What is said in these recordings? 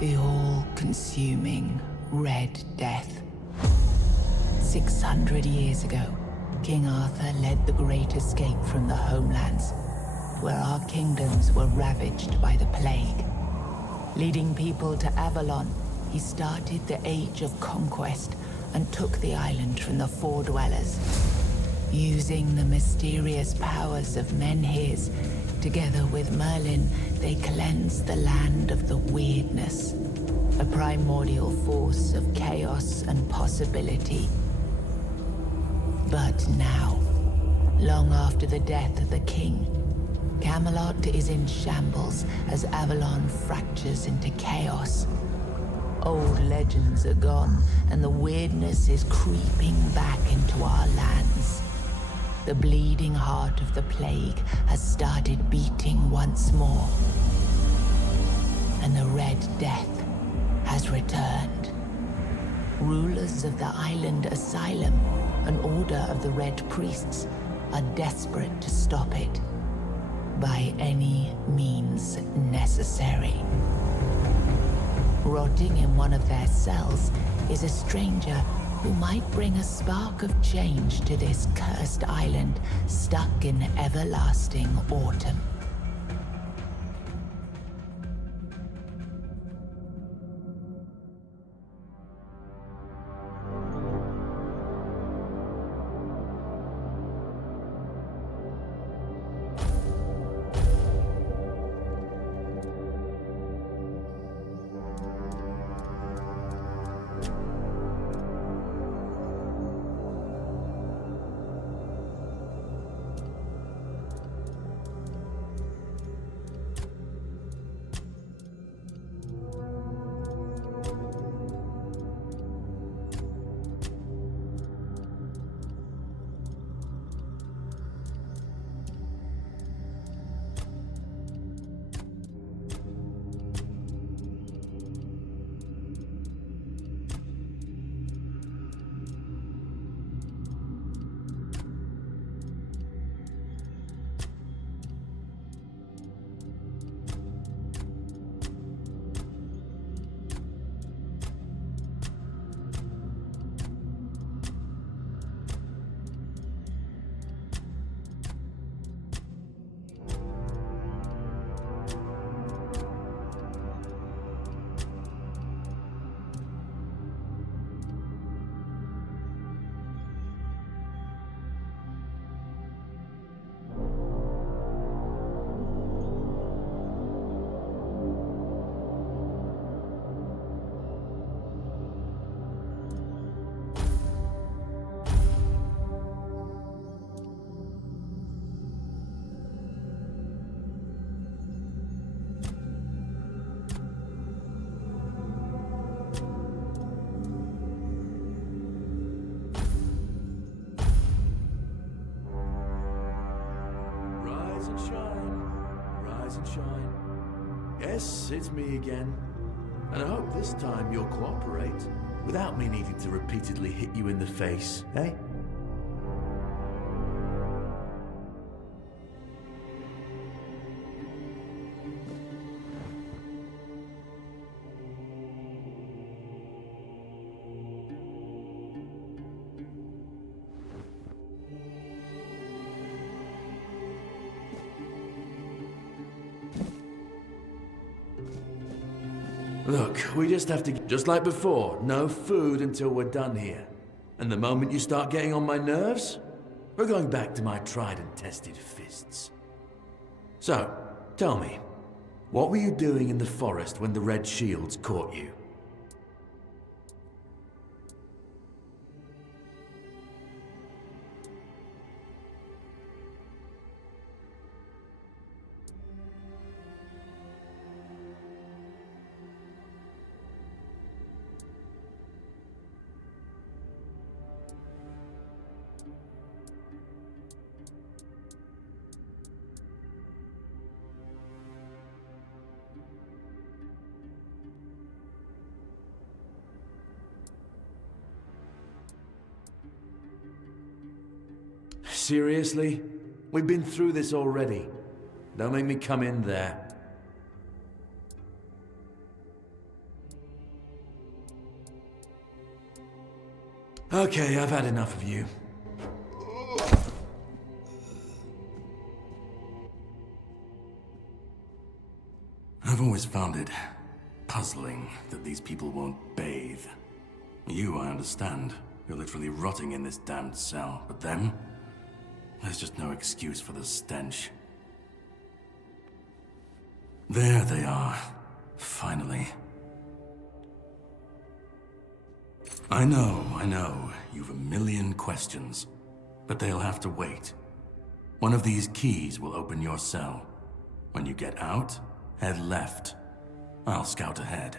The all-consuming Red Death. 600 years ago, King Arthur led the Great Escape from the homelands, where our kingdoms were ravaged by the plague. Leading people to Avalon, he started the Age of Conquest and took the island from the Four Dwellers. Using the mysterious powers of Menhirs, together with Merlin, they cleansed the land of the Weirdness, a primordial force of chaos and possibility. But now, long after the death of the king, Camelot is in shambles as Avalon fractures into chaos. Old legends are gone, and the Weirdness is creeping back into our lands. The bleeding heart of the plague has started beating once more, and the Red Death has returned. Rulers of the island asylum, an order of the Red Priests, are desperate to stop it by any means necessary. Rotting in one of their cells is a stranger who might bring a spark of change to this cursed island stuck in everlasting autumn. Yes, it's me again. And I hope this time you'll cooperate, without me needing to repeatedly hit you in the face, eh? Look, we just have to, just like before, no food until we're done here. And the moment you start getting on my nerves, we're going back to my tried and tested fists. So, tell me, what were you doing in the forest when the Red Shields caught you? Seriously? We've been through this already. Don't make me come in there. Okay, I've had enough of you. I've always found it puzzling that these people won't bathe. You, I understand. You're literally rotting in this damned cell. But them? There's just no excuse for the stench. There they are. Finally. I know. You've a million questions. But they'll have to wait. One of these keys will open your cell. When you get out, head left. I'll scout ahead.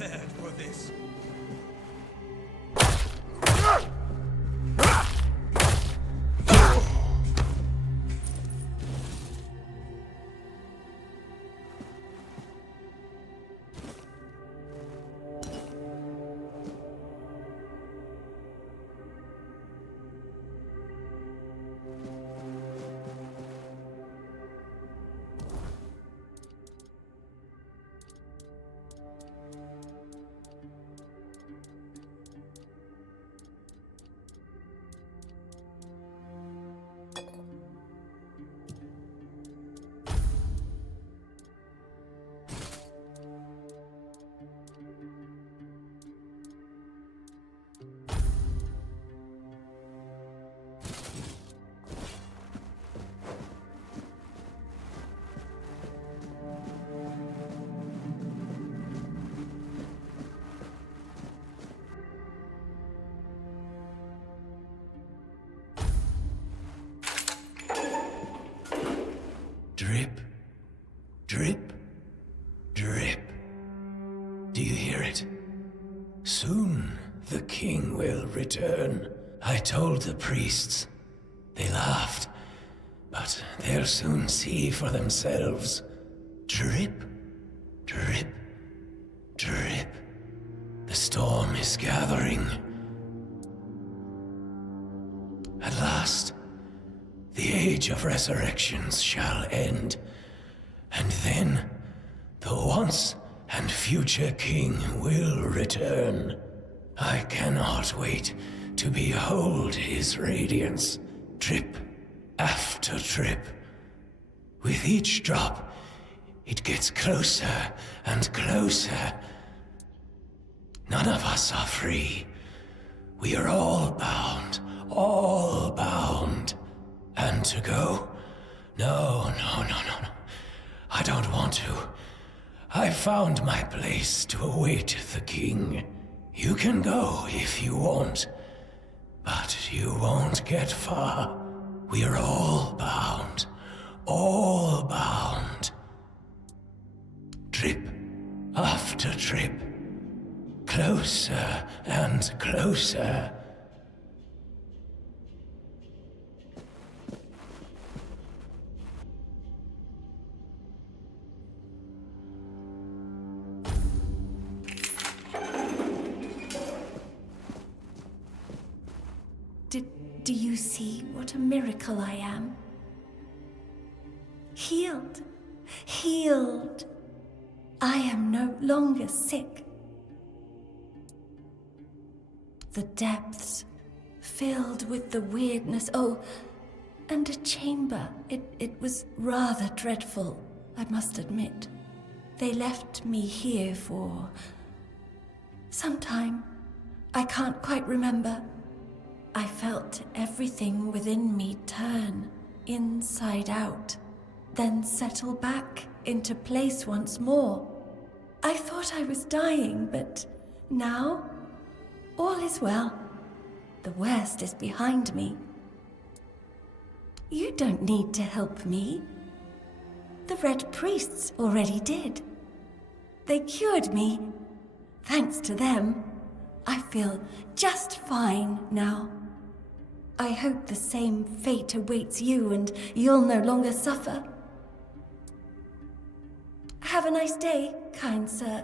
prepared for this. Soon the king will return. I told the priests. They laughed, but they'll soon see for themselves. Drip, drip, drip. The storm is gathering. At last, the age of resurrections shall end, and then the once and future king will return. I cannot wait to behold his radiance, drip after drip. With each drop, it gets closer and closer. None of us are free. We are all bound, all bound. And to go? No. I don't want to. I found my place to await the king. You can go if you want, but you won't get far. We are all bound, all bound. Trip after trip, closer and closer. Do you see what a miracle I am? Healed. Healed. I am no longer sick. The depths, filled with the weirdness. Oh, and a chamber. It was rather dreadful, I must admit. They left me here for some time. I can't quite remember. I felt everything within me turn inside out, then settle back into place once more. I thought I was dying, but now all is well. The worst is behind me. You don't need to help me. The Red Priests already did. They cured me. Thanks to them, I feel just fine now. I hope the same fate awaits you and you'll no longer suffer. Have a nice day, kind sir.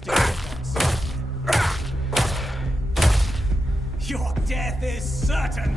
testing weapons. Your death is certain!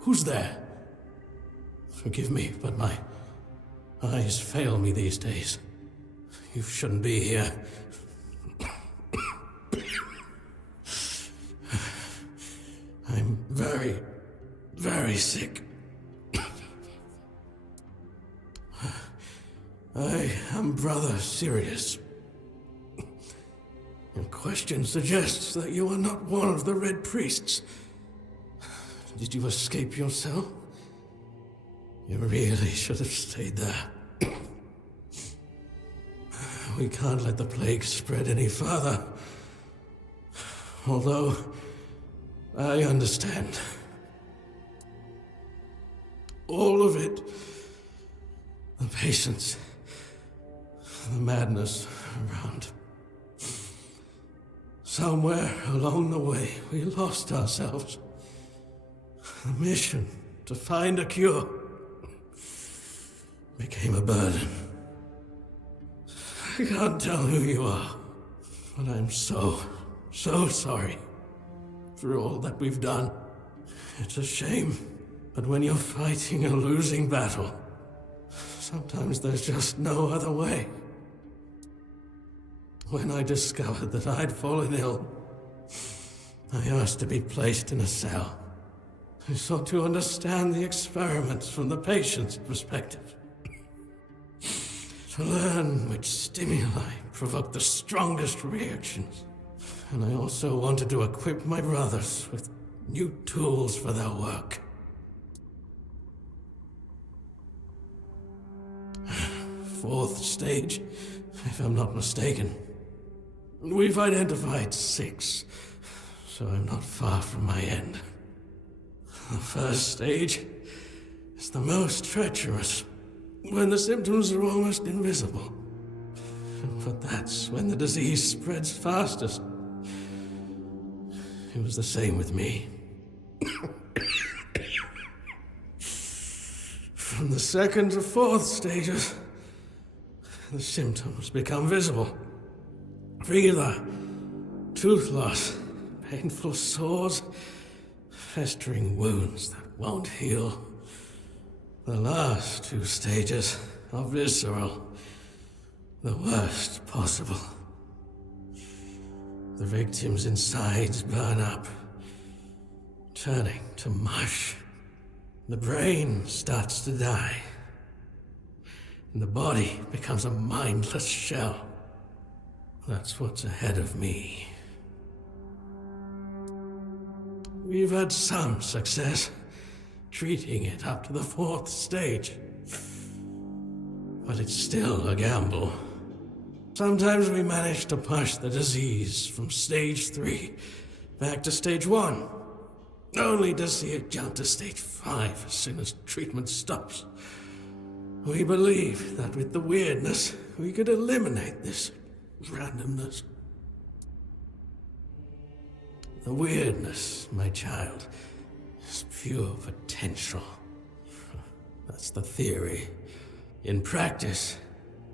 Who's there? Forgive me, but my eyes fail me these days. You shouldn't be here. I'm very, very sick. I am Brother Sirius. Your question suggests that you are not one of the Red Priests. Did you escape yourself? You really should have stayed there. We can't let the plague spread any further. Although, I understand. All of it. The patience. The madness around. Somewhere along the way, we lost ourselves. The mission to find a cure became a burden. I can't tell who you are, but I'm so sorry for all that we've done. It's a shame, but when you're fighting a losing battle, sometimes there's just no other way. When I discovered that I'd fallen ill, I asked to be placed in a cell. I sought to understand the experiments from the patient's perspective. To learn which stimuli provoke the strongest reactions. And I also wanted to equip my brothers with new tools for their work. Fourth stage, if I'm not mistaken. We've identified 6, so I'm not far from my end. The first stage is the most treacherous, when the symptoms are almost invisible. But that's when the disease spreads fastest. It was the same with me. From the second to fourth stages, the symptoms become visible. Fever, tooth loss, painful sores, festering wounds that won't heal. The last 2 stages are visceral, the worst possible. The victim's insides burn up, turning to mush. The brain starts to die, and the body becomes a mindless shell. That's what's ahead of me. We've had some success treating it up to the 4th stage. But it's still a gamble. Sometimes we manage to push the disease from stage 3 back to stage 1, only to see it jump to stage 5 as soon as treatment stops. We believe that with the weirdness, we could eliminate this randomness. The weirdness, my child, is pure potential. That's the theory. In practice,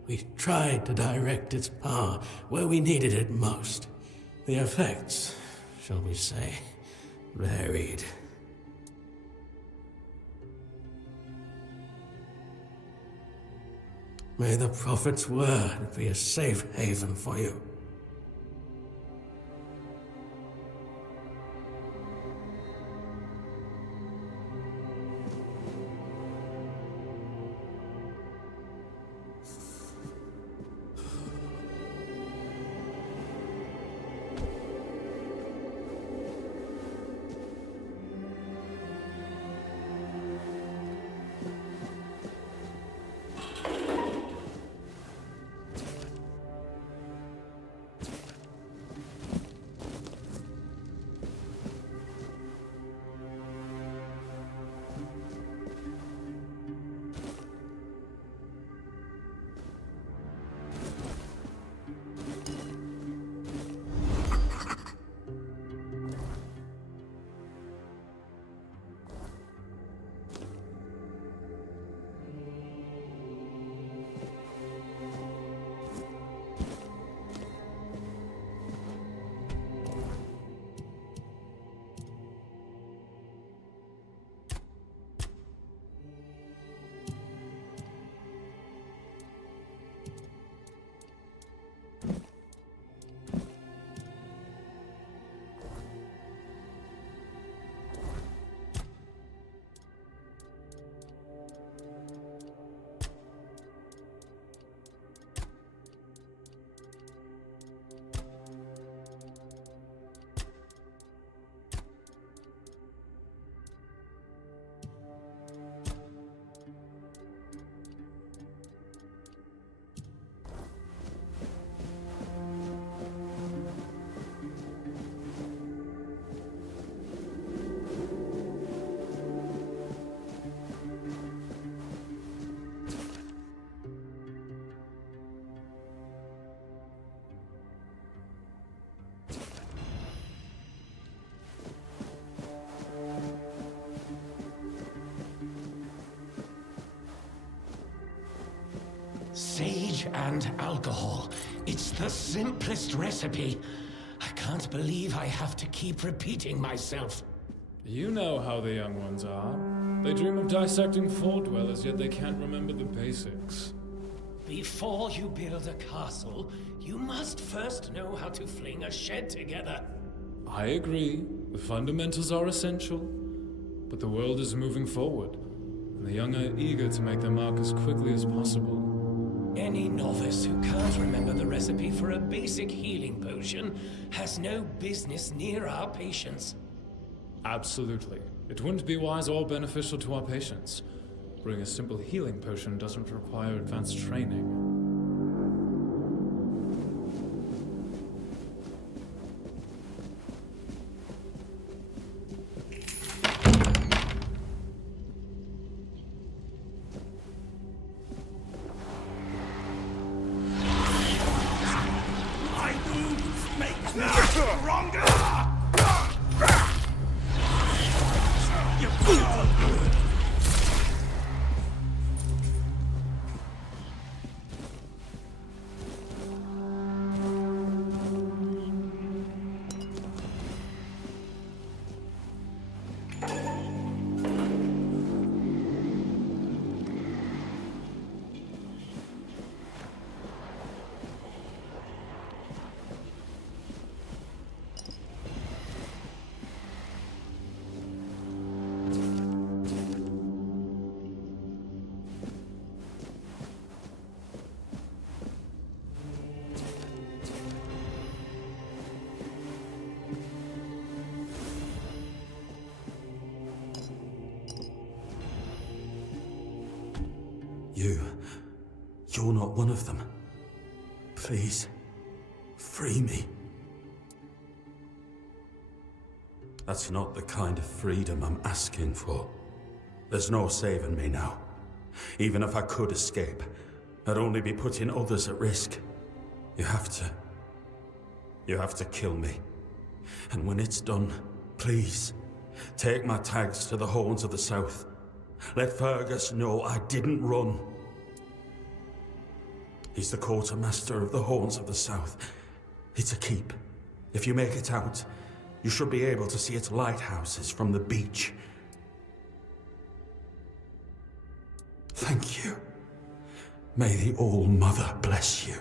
we tried to direct its power where we needed it most. The effects, shall we say, varied. May the Prophet's word be a safe haven for you. Sage and alcohol. It's the simplest recipe. I can't believe I have to keep repeating myself. You know how the young ones are. They dream of dissecting fort dwellers, yet they can't remember the basics. Before you build a castle, you must first know how to fling a shed together. I agree. The fundamentals are essential. But the world is moving forward, and the young are eager to make their mark as quickly as possible. Any novice who can't remember the recipe for a basic healing potion has no business near our patients. Absolutely. It wouldn't be wise or beneficial to our patients. Brewing a simple healing potion doesn't require advanced training. My moves make me stronger! You fool! You're not one of them. Please, free me. That's not the kind of freedom I'm asking for. There's no saving me now. Even if I could escape, I'd only be putting others at risk. You have to kill me. And when it's done, please, take my tags to the Horns of the South. Let Fergus know I didn't run. He's the quartermaster of the Horns of the South. It's a keep. If you make it out, you should be able to see its lighthouses from the beach. Thank you. May the All-Mother bless you.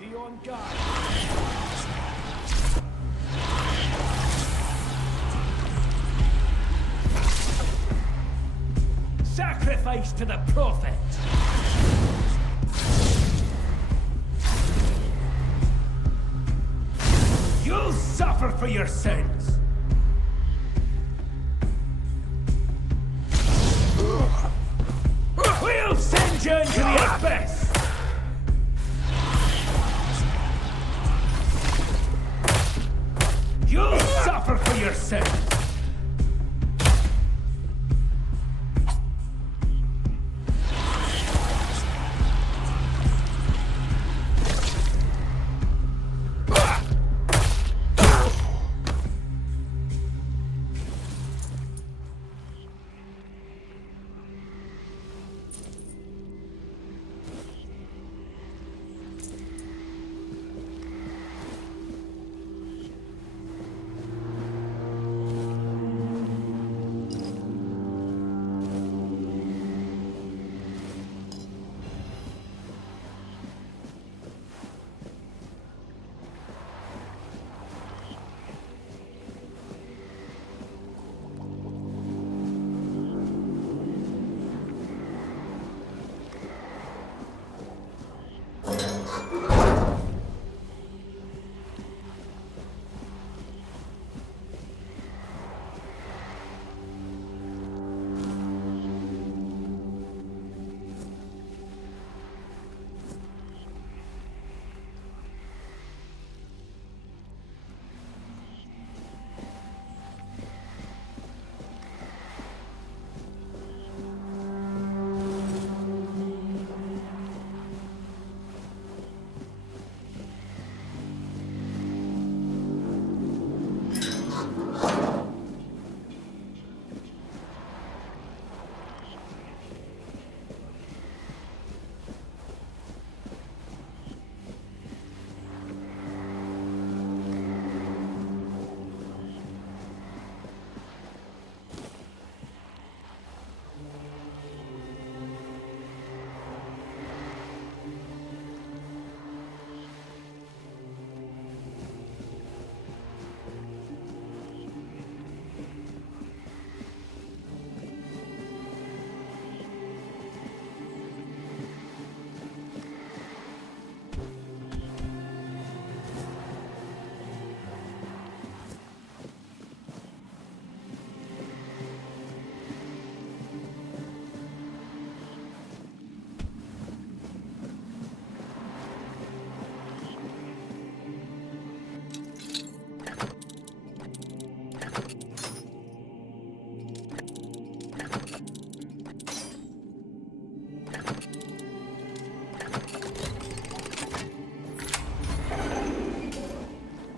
Be on guard. Sacrifice to the prophet! You'll suffer for your sins! We'll send you into the abyss! You'll suffer for your sins!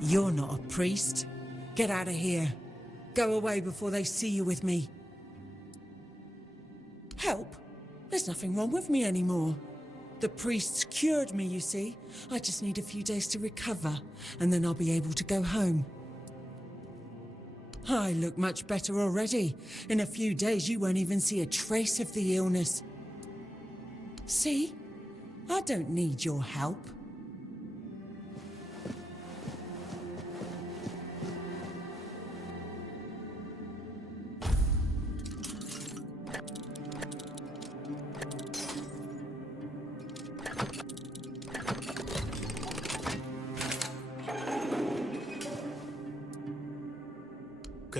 You're not a priest. Get out of here. Go away before they see you with me. Help? There's nothing wrong with me anymore. The priests cured me, you see. I just need a few days to recover, and then I'll be able to go home. I look much better already. In a few days, you won't even see a trace of the illness. See? I don't need your help.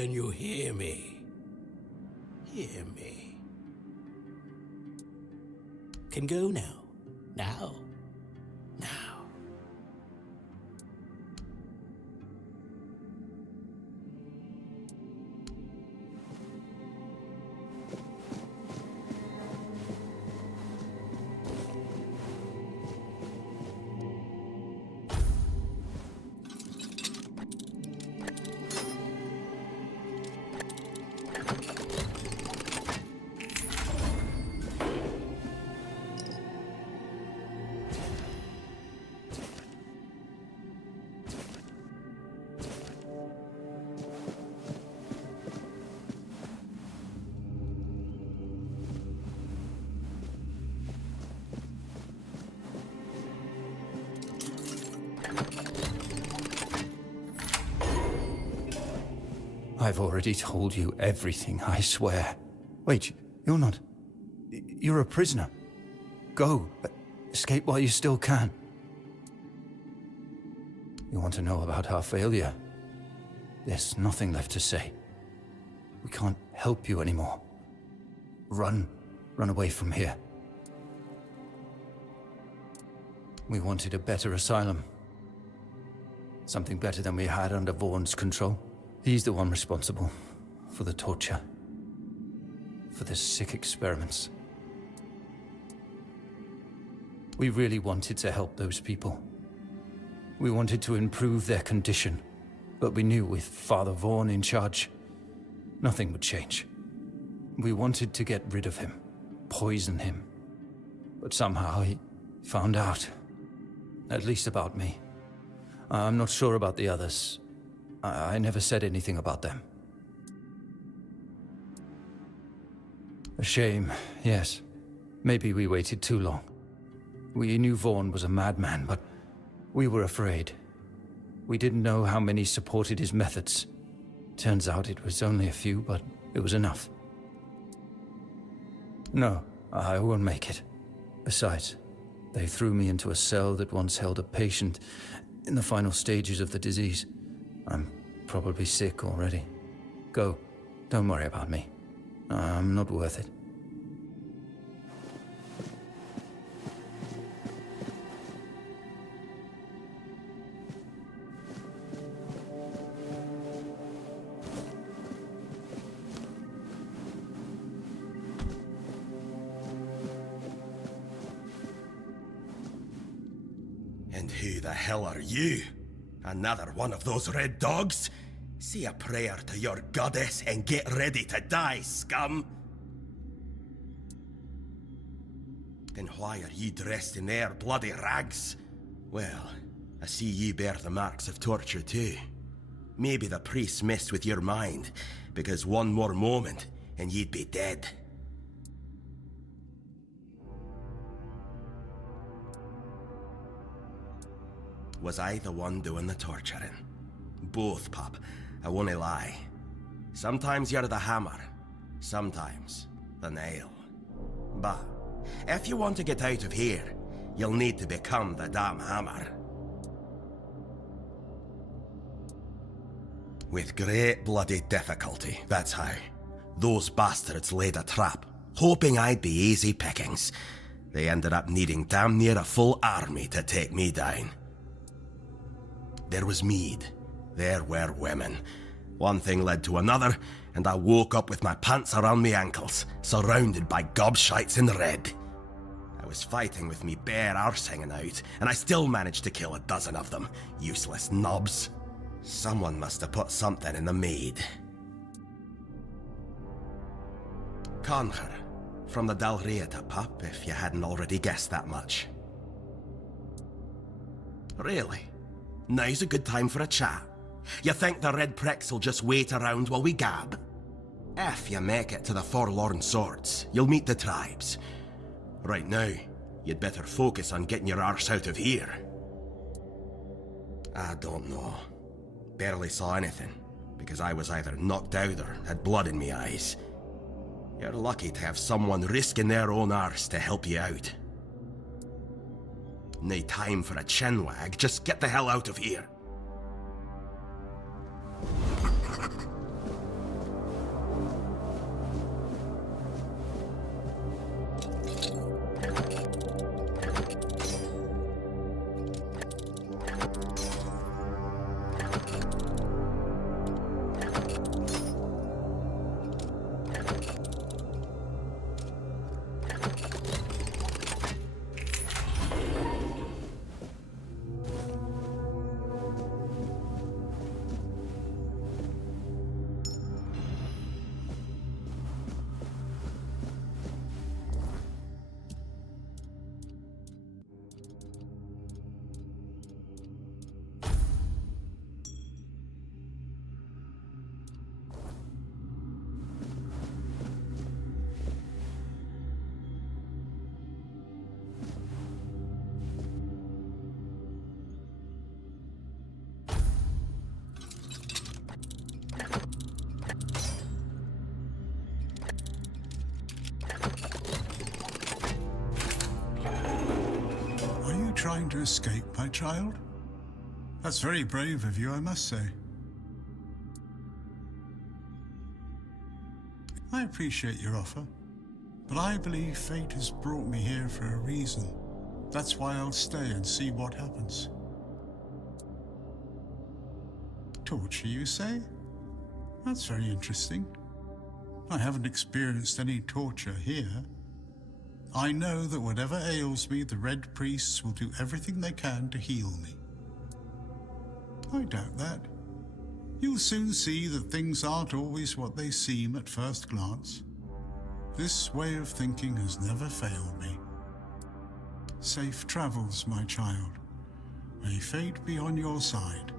Can you hear me? Hear me. Can go now. Now. Now. I've already told you everything, I swear. Wait, you're not... You're a prisoner. Go. Escape while you still can. You want to know about our failure? There's nothing left to say. We can't help you anymore. Run. Run away from here. We wanted a better asylum. Something better than we had under Vaughn's control. He's the one responsible for the torture, for the sick experiments. We really wanted to help those people. We wanted to improve their condition, but we knew with Father Vaughn in charge, nothing would change. We wanted to get rid of him, poison him, but somehow he found out, at least about me. I'm not sure about the others. I never said anything about them. A shame, yes. Maybe we waited too long. We knew Vaughn was a madman, but we were afraid. We didn't know how many supported his methods. Turns out it was only a few, but it was enough. No, I won't make it. Besides, they threw me into a cell that once held a patient in the final stages of the disease. I'm probably sick already. Go. Don't worry about me. I'm not worth it. And who the hell are you? Another one of those red dogs? Say a prayer to your goddess and get ready to die, scum! Then why are ye dressed in their bloody rags? Well, I see ye bear the marks of torture too. Maybe the priest messed with your mind, because one more moment and ye'd be dead. Was I the one doing the torturing? Both, pup. I won't lie. Sometimes you're the hammer, sometimes the nail. But if you want to get out of here, you'll need to become the damn hammer. With great bloody difficulty, that's how. Those bastards laid a trap, hoping I'd be easy pickings. They ended up needing damn near a full army to take me down. There was mead. There were women. One thing led to another, and I woke up with my pants around my ankles, surrounded by gobshites in red. I was fighting with me bare arse hanging out, and I still managed to kill a dozen of them. Useless knobs. Someone must have put something in the mead. Conher, from the Dalrieta, pup, if you hadn't already guessed that much. Really? Now's a good time for a chat. You think the red pricks will just wait around while we gab? If you make it to the Forlorn Swords, you'll meet the tribes. Right now, you'd better focus on getting your arse out of here. I don't know. Barely saw anything, because I was either knocked out or had blood in me eyes. You're lucky to have someone risking their own arse to help you out. No time for a chinwag, just get the hell out of here. Are you trying to escape, my child? That's very brave of you, I must say. I appreciate your offer, but I believe fate has brought me here for a reason. That's why I'll stay and see what happens. Torture, you say? That's very interesting. I haven't experienced any torture here. I know that whatever ails me, the Red Priests will do everything they can to heal me. I doubt that. You'll soon see that things aren't always what they seem at first glance. This way of thinking has never failed me. Safe travels, my child. May fate be on your side.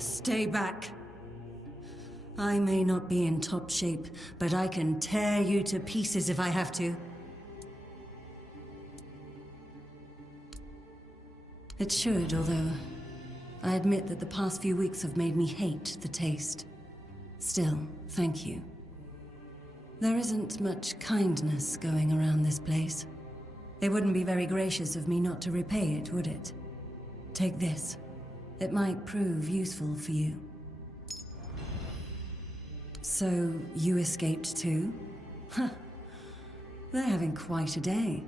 Stay back. I may not be in top shape, but I can tear you to pieces if I have to. It should, although I admit that the past few weeks have made me hate the taste. Still, thank you. There isn't much kindness going around this place. It wouldn't be very gracious of me not to repay it, would it? Take this. It might prove useful for you. So, you escaped too? Huh. They're having quite a day.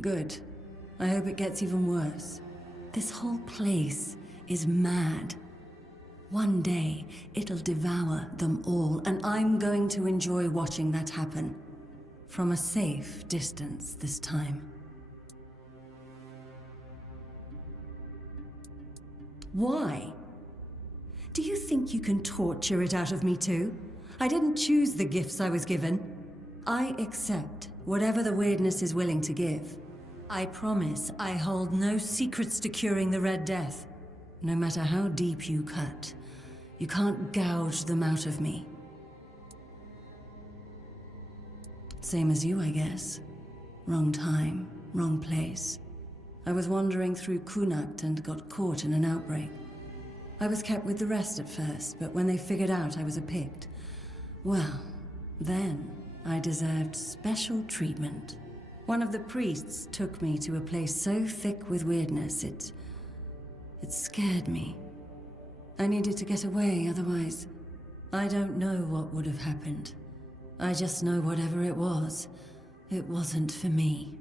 Good. I hope it gets even worse. This whole place is mad. One day, it'll devour them all, and I'm going to enjoy watching that happen. From a safe distance this time. Why? Do you think you can torture it out of me too? I didn't choose the gifts I was given. I accept whatever the weirdness is willing to give. I promise I hold no secrets to curing the Red Death. No matter how deep you cut, you can't gouge them out of me. Same as you, I guess. Wrong time, wrong place. I was wandering through Kunakt and got caught in an outbreak. I was kept with the rest at first, but when they figured out I was a Pict, well, then I deserved special treatment. One of the priests took me to a place so thick with weirdness, it scared me. I needed to get away, otherwise, I don't know what would have happened. I just know whatever it wasn't for me.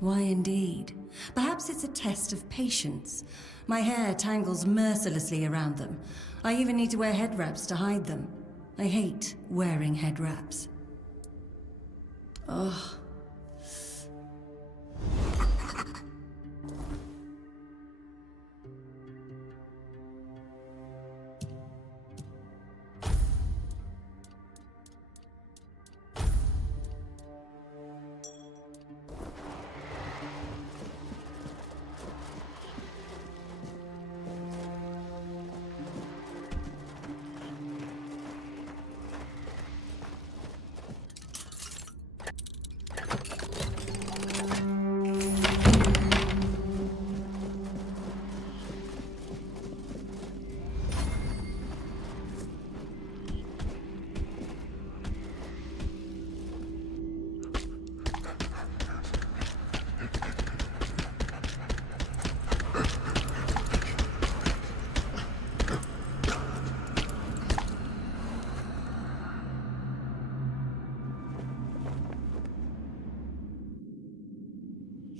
Why indeed? Perhaps it's a test of patience. My hair tangles mercilessly around them. I even need to wear head wraps to hide them. I hate wearing head wraps. Ugh.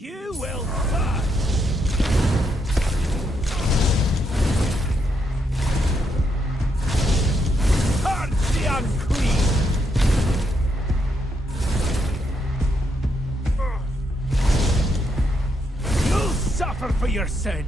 You will burn! Purge the unclean! You'll suffer for your sins!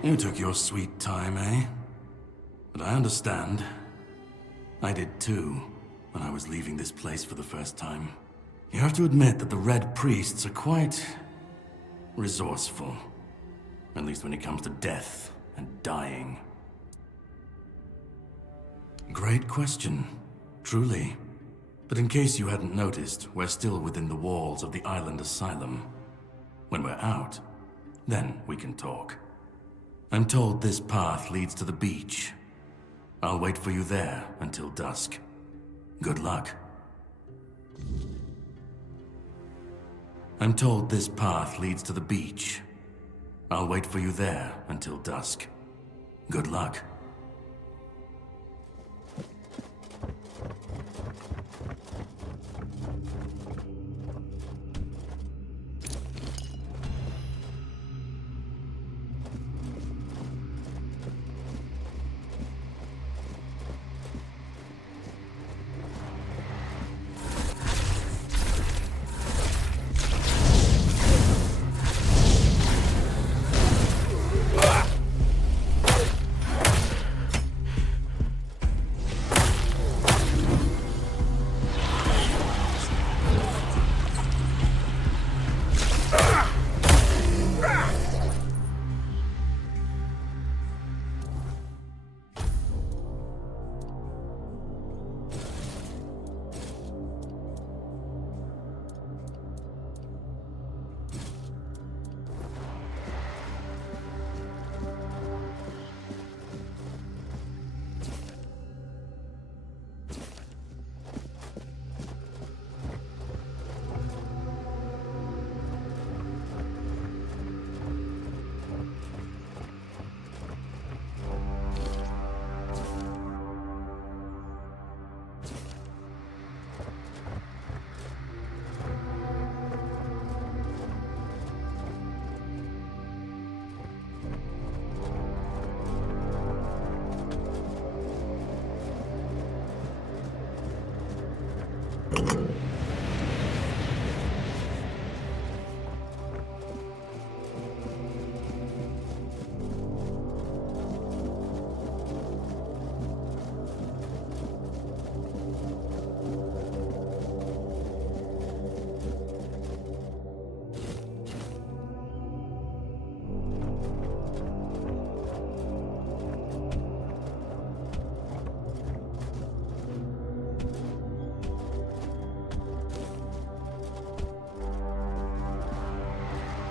You took your sweet time, eh? But I understand. I did too, when I was leaving this place for the first time. You have to admit that the Red Priests are quite resourceful. At least when it comes to death and dying. Great question, truly. But in case you hadn't noticed, we're still within the walls of the island asylum. When we're out, then we can talk. I'm told this path leads to the beach. I'll wait for you there until dusk. Good luck. I'm told this path leads to the beach. I'll wait for you there until dusk. Good luck.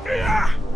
Yeah!